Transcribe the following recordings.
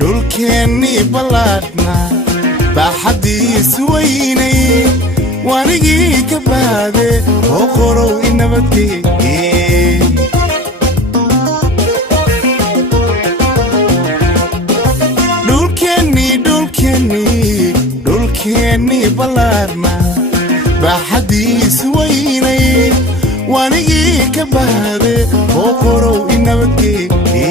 dhulkeennii ballaadhna baaxaddiis weynay waanigii ka baade oo qorow inabadgeeye dhulkeennii ballaadhna baaxaddiis weynay waanigii ka baade oo qorow inabadgeeye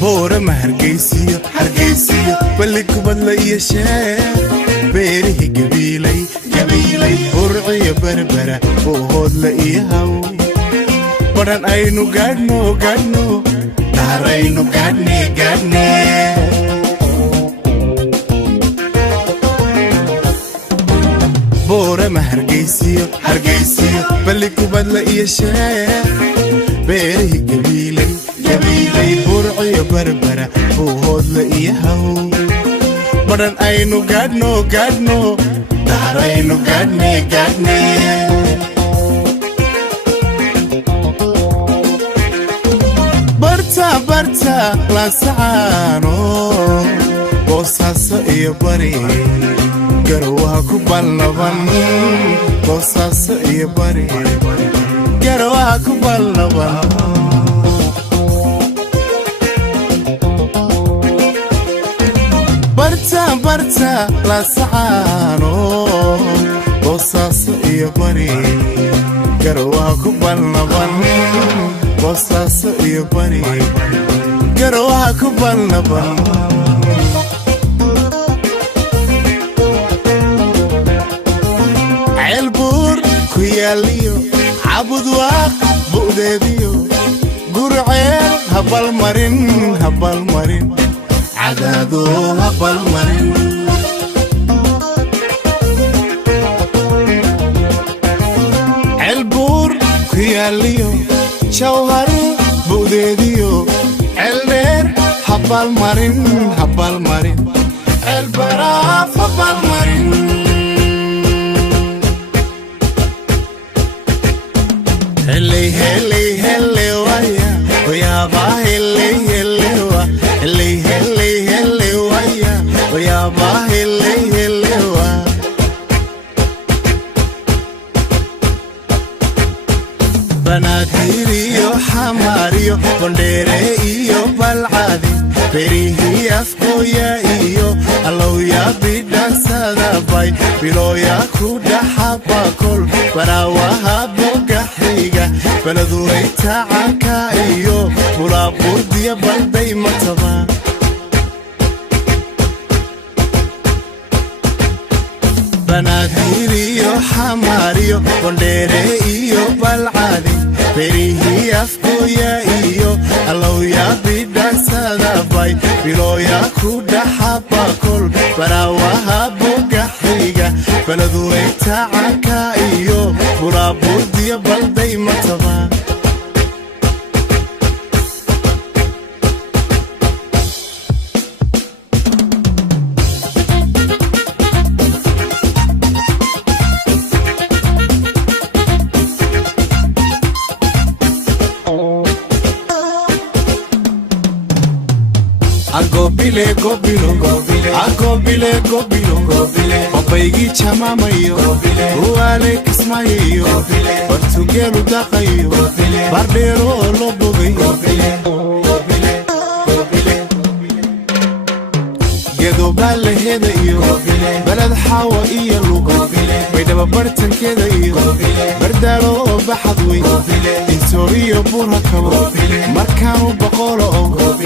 boorama hargeysiyo balli kubadla iyo sheer beerihii gabiilay burciyo berbera boohoodla iyo haw badhan aynu gaadhno dhaaraynu gaadhne boorama hargeysiyo balli kubadla iyo sheer beerihii gabiilay burciyo berbera boohoodla iyo haw badhan aynu gaadhno dhaaraynu gaadhne barta laasacaano boosaaso iyo bari garowaha ku balnaban boosaaso iyo bari garowaha ku balnaban barta laasacaano boosaaso iyo bari garowaha ku balnaban boosaaso iyo bari garowaha ku balnaban ceelbuur ku yaaliyo cabudwaaq bu'deediyo gurceel habalmarin cadaado habalmarin ceelbuur ku yaaliyo jawhar bu'deediyo ceeldheer habalmarin ceelbaraaf habalmarin hele waya oyaabaa hele waya oyaabaa hele wa banaadir iyo xamaariyo bondheere iyo balcadi berihii afkooya iyo allowya bidhansadabay bilooya ku dhaxabakol baraawaha bogaxiga baladuray tacanka iyo bulaabuurdiya balday mataba banaadir iyo xamaariyo bondheere iyo balcadi berihii afkooya iyo allowya bidhansadabay bilooya ku dhaxabakol baraawaha bogaxiga baladuray tacanka iyo bulaabuurdiya balday mataba gobile obaygii jamaamayo uwaale kismayayo bartugeelu daqayo bardheero oo loo bogay gedobaa laheeda iyo baled xaawa iyo lugo baydhaba bartankeeda iyo bardaalo oo baxad wey insooriyo buura kabo markaanu boqolo oo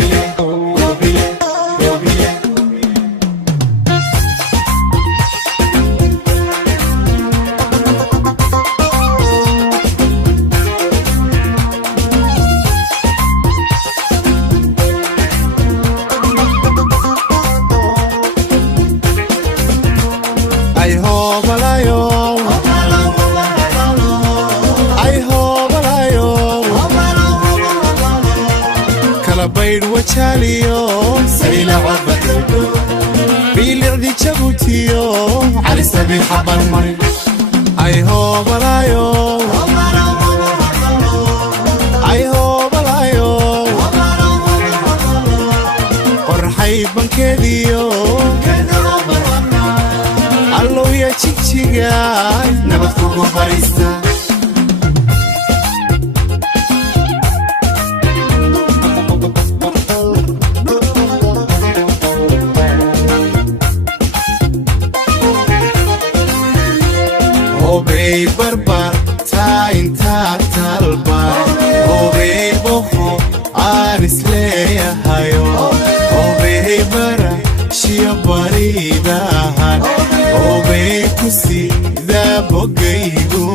bayd wajaliyo sayla cabado bilicdi jabutiyo cali sabiix xabal marin ay hoobalayo allow ya jigjigaay nabad kugu barista Obey barbar ta inta talba Obey boho anis leeyahayo Obey bara shiya baridahan Obey kusi da bogaygo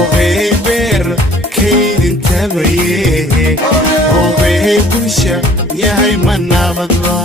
Obey ber kaydin tabaye Obey bulsha yahay manabadwa